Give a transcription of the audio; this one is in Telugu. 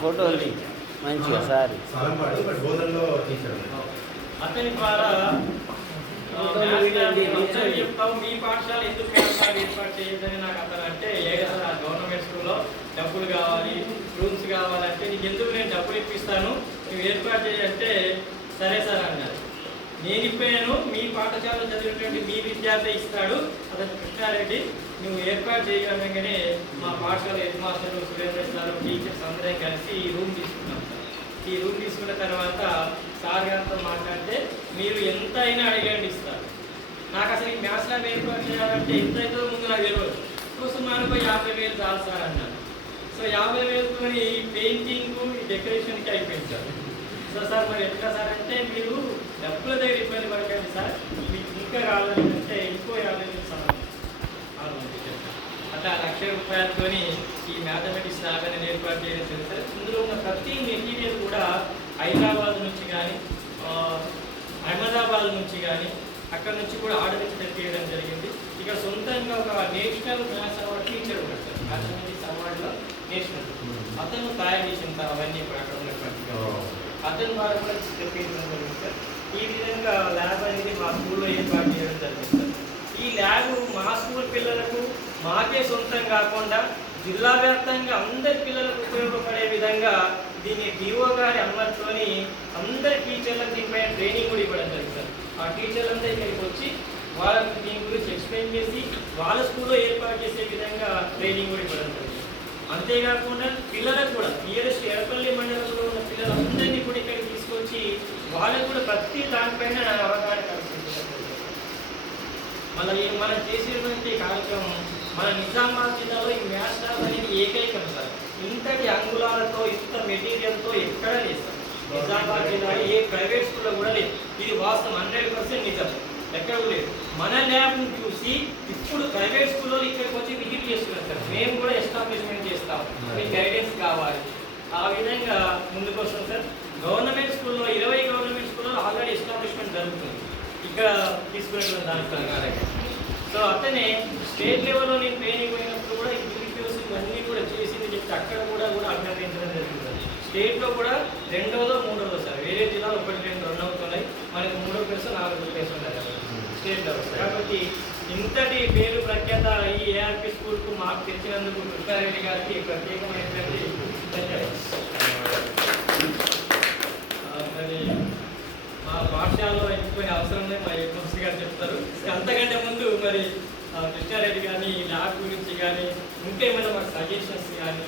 ఫోటో మంచిగా సారీ అతని ద్వారా చెప్తావు మీ పాఠశాల ఎందుకు ఏర్పాటు చేయొద్దని నాకు అతను అంటే లేదు సార్ గవర్నమెంట్ స్కూల్లో డబ్బులు కావాలి రూమ్స్ కావాలంటే నీకు ఎందుకు నేను డబ్బులు ఇప్పిస్తాను నువ్వు ఏర్పాటు చేయంటే సరే సార్ అన్నారు. నేను ఇప్పాను మీ పాఠశాలలో చదివినటువంటి మీ విద్యార్థి ఇస్తాడు అతను కృష్ణారెడ్డి నువ్వు ఏర్పాటు చేయగానే మా పాఠశాల హెడ్ మాస్టర్లు సురేంద్ర సార్ టీచర్స్ అందరం కలిసి ఈ రూమ్ తీసుకున్నాం సార్. ఈ రూమ్ తీసుకున్న తర్వాత సార్ గారితో మాట్లాడితే మీరు ఎంత అయినా అడిగండి ఇస్తారు. నాకు అసలు ఈ మ్యాథ్స్ ల్యాబ్ ఏర్పాటు చేయాలంటే ఎంత అవుతుందో ముందు నాకు తెలియదు. సుమారుగా 50,000 చాలు సార్ అన్నారు. సో 50,000తో పెయింటింగ్ డెకరేషన్కి అయిపోయింది సార్. సో సార్ మరి ఎట్లా సార్ అంటే మీరు డబ్బుల దగ్గర ఇబ్బంది పడకండి సార్ మీకు ఇంకా కావాలంటే ఇంకో 50,000 సార్ అట్లా 1,00,000 రూపాయలతో ఈ మ్యాథమెటిక్స్ ల్యాబ్ అనేది ఏర్పాటు చేయడం జరిగింది సార్. ఇందులో ఉన్న ప్రతి మెటీరియల్ కూడా హైదరాబాద్ నుంచి కానీ అహ్మదాబాద్ నుంచి కానీ అక్కడ నుంచి కూడా ఆర్డర్ ఇచ్చి తెప్పియడం జరిగింది. ఇక్కడ సొంతంగా ఒక నేషనల్ మ్యాథ్స్ అవార్డు టీచర్ ఉన్నాడు సార్. మ్యాథమెటిక్స్ అవార్డులో నేషనల్ అతను తయారు చేసిన సార్ అవన్నీ కూడా అక్కడ ఉన్నటువంటి అతని ద్వారా కూడా తెప్పించడం జరిగింది సార్. ఈ విధంగా ల్యాబ్ అనేది మా స్కూల్లో ఏర్పాటు చేయడం జరిగింది సార్. ఈ ల్యాబ్ మా స్కూల్ పిల్లలకు మాకే సొంతం కాకుండా జిల్లా వ్యాప్తంగా అందరి పిల్లలకు ఉపయోగపడే విధంగా దీన్ని డిఓ గారి అనుమతితోని అందరి టీచర్లకు దీనిపైన ట్రైనింగ్ కూడా ఇవ్వడం జరిగింది. ఆ టీచర్లందరూ ఇక్కడికి వచ్చి వాళ్ళకి దీని గురించి ఎక్స్ప్లెయిన్ చేసి వాళ్ళ స్కూల్లో ఏర్పాటు చేసే విధంగా ట్రైనింగ్ కూడా ఇవ్వడం జరిగింది. అంతేకాకుండా పిల్లలకు కూడా నియరెస్ట్ ఎడపల్లి మండలంలో ఉన్న పిల్లలందరినీ కూడా ఇక్కడికి తీసుకొచ్చి వాళ్ళకు కూడా ప్రతి దానిపైన అవగాహన కల్పించడం జరిగింది. మళ్ళీ మనం చేసేటువంటి కార్యక్రమం మన నిజామాబాద్ జిల్లాలో ఈ మ్యాథ్స్ ల్యాబ్ అనేది ఏకైకం సార్. ఇంతటి అంగుళాలతో ఇంత మెటీరియల్తో ఎక్కడ లేదు సార్. నిజామాబాద్ జిల్లాలో ఏ ప్రైవేట్ స్కూల్లో కూడా లేదు. ఇది వాస్తవం 100% నిజం, ఎక్కడ లేదు. మన ల్యాబ్ను చూసి ఇప్పుడు ప్రైవేట్ స్కూల్లో ఇక్కడికి వచ్చి విజిట్ చేస్తున్నారు సార్. మేము కూడా ఎస్టాబ్లిష్మెంట్ చేస్తాం, మీకు గైడెన్స్ కావాలి. ఆ విధంగా ముందుకు వస్తాం సార్. గవర్నమెంట్ స్కూల్లో 20 గవర్నమెంట్ స్కూల్లో ఆల్రెడీ ఎస్టాబ్లిష్మెంట్ జరుగుతుంది ఇక్కడ తీసుకునేటువంటి దాని ప్రకారంగా. సో అతనే స్టేట్ లెవెల్లో నేను ట్రైనింగ్ పోయినప్పుడు కూడా యూనిట్యూస్ ఇవన్నీ కూడా చేసింది చెప్తే అక్కడ కూడా అభినందించడం జరుగుతుంది. స్టేట్లో కూడా 2వ 3వ సార్. వేరే జిల్లాలో 1, 2 రన్ అవుతున్నాయి, మనకి 3వ ప్లేస్ 4వ ప్లేస్ ఉన్నాయి స్టేట్ లెవెల్. కాబట్టి ఇంతటి పేరు ప్రఖ్యాత ఈ ఏఆర్పి స్కూల్కు మాకు తెచ్చినందుకు కృష్ణారెడ్డి గారికి ప్రత్యేకమైనటువంటి మరి మా పాఠశాలలో ఎంచుకునే అవసరం లేదు, మా హెడ్ గారు చెప్తారు. అంతకంటే ముందు మరి కృష్ణారెడ్డి కానీ ల్యాబ్ గురించి కానీ ఇంకేమైనా మాకు సజెషన్స్ కానీ